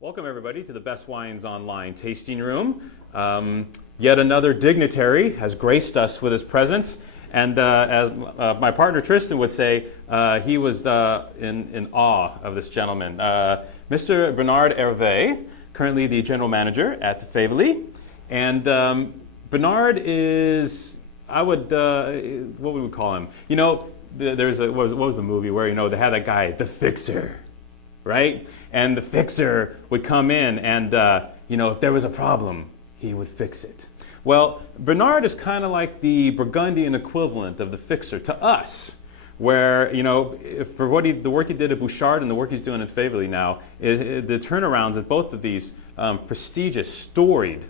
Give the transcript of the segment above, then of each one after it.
Welcome everybody to the Best Wines Online tasting room. Yet another dignitary has graced us with his presence, and as my partner Tristan would say, he was in awe of this gentleman. Mr. Bernard Hervet, currently the general manager at Faiveley, and Bernard is, what we would call him? You know, there's what was the movie where, you know, they had that guy, the fixer, right? And the fixer would come in and, you know, if there was a problem, he would fix it. Well, Bernard is kind of like the Burgundian equivalent of the fixer to us, where, you know, for the work he did at Bouchard and the work he's doing at Faiveley now, the turnarounds at both of these prestigious, storied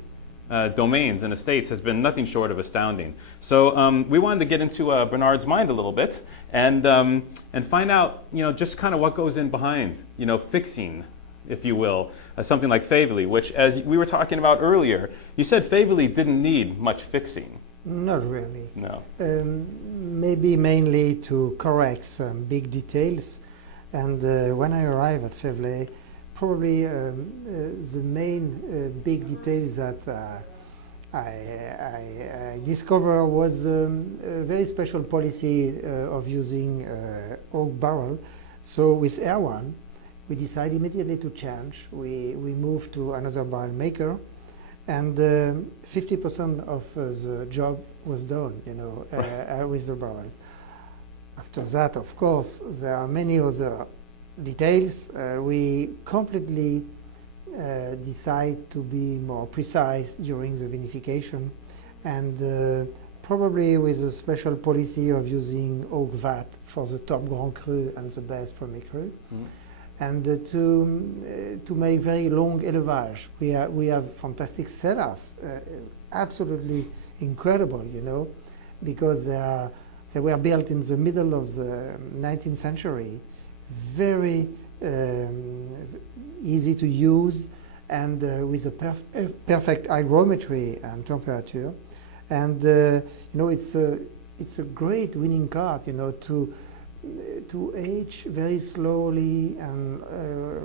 domains and estates has been nothing short of astounding. So we wanted to get into Bernard's mind a little bit and find out, you know, just kind of what goes in behind, you know, fixing, if you will, something like Faiveley, which, as we were talking about earlier, you said Faiveley didn't need much fixing. Not really. No. Maybe mainly to correct some big details. And when I arrived at Faiveley, probably the main big details that I discovered was a very special policy of using oak barrel. So with Erwan, we decided immediately to change. We moved to another barrel maker, and 50% of the job was done, you know, with the barrels. After that, of course, there are many other details. We completely decide to be more precise during the vinification, and probably with a special policy of using oak vat for the top Grand Cru and the best Premier Cru. And to make very long élevage. We have fantastic cellars, absolutely incredible, you know, because they were built in the middle of the 19th century. Very easy to use, and with a perfect hygrometry and temperature. And you know, it's a great winning card, you know, to age very slowly and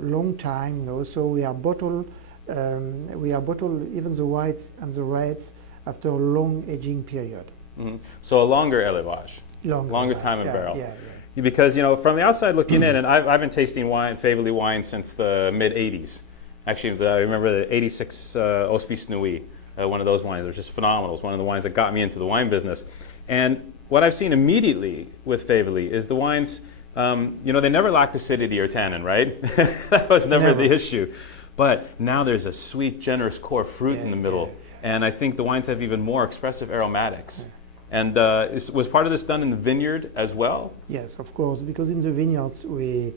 long time, you know. So we are bottle even the whites and the reds after a long aging period. Mm-hmm. So a longer élevage, longer time in barrel. Yeah. Because, you know, from the outside looking in, and I've been tasting Faiveley wine since the mid-'80s. Actually, I remember the '86 Hospice Nuit, one of those wines. It was just phenomenal. It was one of the wines that got me into the wine business. And what I've seen immediately with Faiveley is the wines, you know, they never lacked acidity or tannin, right? That was never the issue. But now there's a sweet, generous core fruit in the middle. And I think the wines have even more expressive aromatics. And was part of this done in the vineyard as well? Yes, of course, because in the vineyards we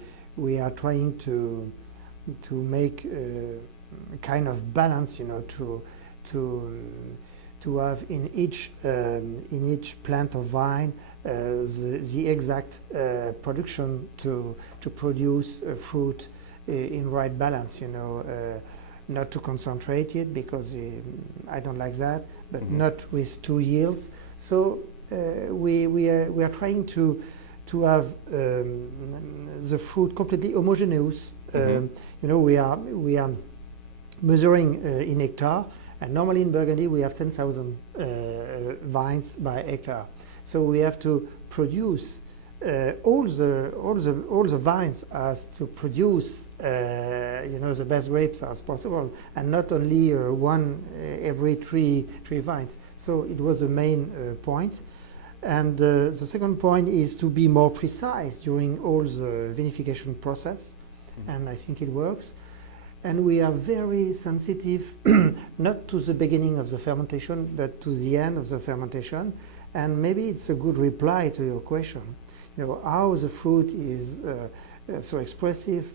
are trying to make a kind of balance, you know, to have in each plant of vine the exact production to produce fruit in right balance, you know, not too concentrated, because I don't like that, but not with two yields. So we are trying to have the fruit completely homogeneous. You know, we are measuring in hectare, and normally in Burgundy we have 10,000 vines by hectare. So we have to produce all the vines as to produce you know, the best grapes as possible, and not only one every three vines. So it was the main point. And the second point is to be more precise during all the vinification process, and I think it works. And we are very sensitive, not to the beginning of the fermentation, but to the end of the fermentation. And maybe it's a good reply to your question. You know, how the fruit is so expressive,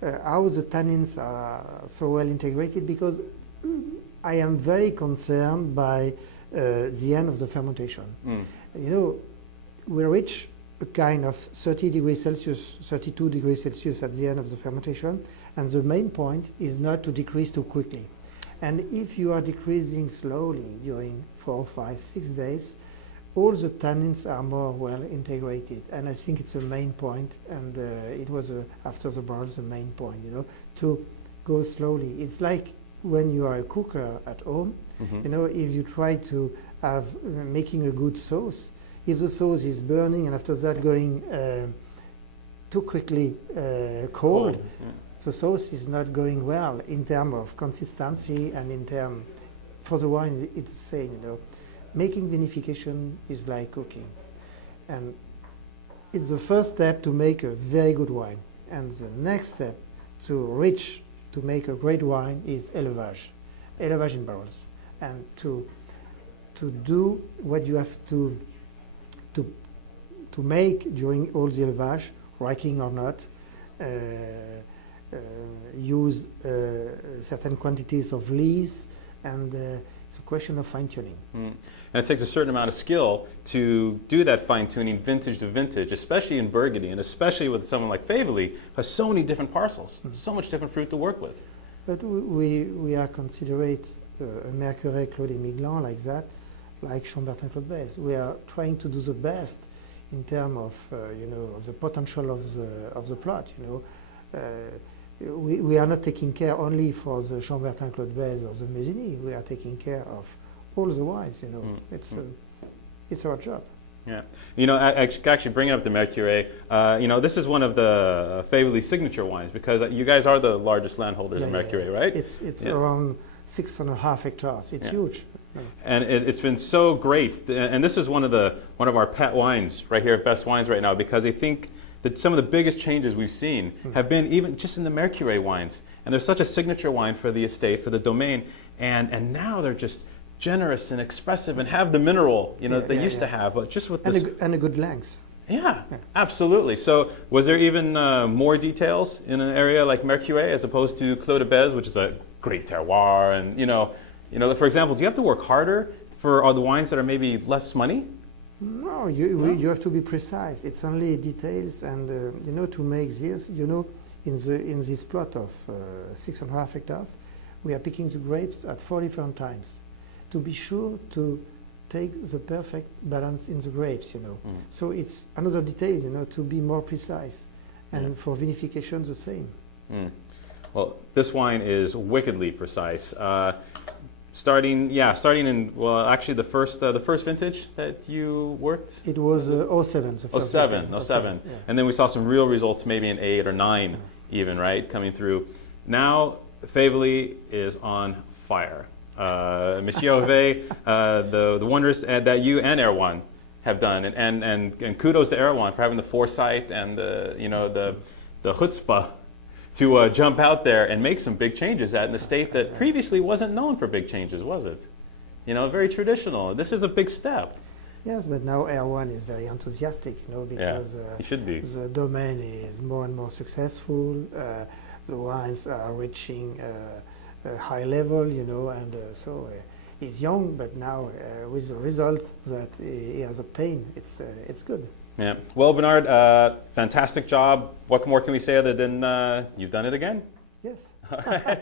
how the tannins are so well integrated, because I am very concerned by the end of the fermentation. You know, we reach a kind of 30 degrees Celsius, 32 degrees Celsius at the end of the fermentation, and the main point is not to decrease too quickly. And if you are decreasing slowly during 4, 5, 6 days, all the tannins are more well integrated, and I think it's a main point, and it was after the barrels the main point, you know, go slowly. It's like when you are a cooker at home. You know, if you try to have making a good sauce, if the sauce is burning and after that going too quickly cold, the sauce is not going well in terms of consistency, and in terms for the wine it's the same. You know, making vinification is like cooking, and it's the first step to make a very good wine, and the next step to make a great wine is élevage in barrels, and to do what you have to make during all the élevage, racking or not, use certain quantities of lees, and it's a question of fine-tuning. And it takes a certain amount of skill to do that fine-tuning vintage to vintage, especially in Burgundy, and especially with someone like Faiveley, who has so many different parcels, so much different fruit to work with. But we are considered a Mercurey Claude et Miglan like that, like Chambertin Claude Bèze. We are trying to do the best in terms of you know, of the potential of the plot. You know, we are not taking care only for the Chambertin Claude Bèze or the Musigny. We are taking care of all the wines. You know, it's our job. Yeah, you know, actually bringing up the Mercurey, you know, this is one of the Faiveley signature wines, because you guys are the largest landholders in Mercurey, right? It's around 6.5 hectares. It's huge. And it's been so great, and this is one of our pet wines right here at Best Wines right now, because I think that some of the biggest changes we've seen have been even just in the Mercurey wines, and they're such a signature wine for the estate, for the domain, and now they're just generous and expressive and have the mineral, you know, they used to have, but just with this and a good length. Yeah, absolutely. So was there even more details in an area like Mercurey as opposed to Claude et Bèze, which is a great terroir, and you know, for example, do you have to work harder for all the wines that are maybe less money? No, you have to be precise. It's only details, and you know, to make this, you know, in this plot of 6.5 hectares, we are picking the grapes at 4 different times, to be sure to take the perfect balance in the grapes. You know, so it's another detail. You know, to be more precise, and for vinification the same. Well, this wine is wickedly precise. Starting in, well, actually the first vintage that you worked? It was 07. The first 07. yeah. And then we saw some real results maybe in 8 or 9 even, right, coming through. Now, Faiveley is on fire. Monsieur Hervet, the wonders that you and Erwan have done, and kudos to Erwan for having the foresight and the chutzpah to jump out there and make some big changes at an estate that previously wasn't known for big changes, was it? You know, very traditional. This is a big step. Yes, but now Erwan is very enthusiastic, you know, because he should be. The domain is more and more successful. The wines are reaching a high level, you know, and so he's young, but now with the results that he has obtained, it's good. Yeah. Well, Bernard, fantastic job. What more can we say other than you've done it again? Yes. All right.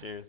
Cheers.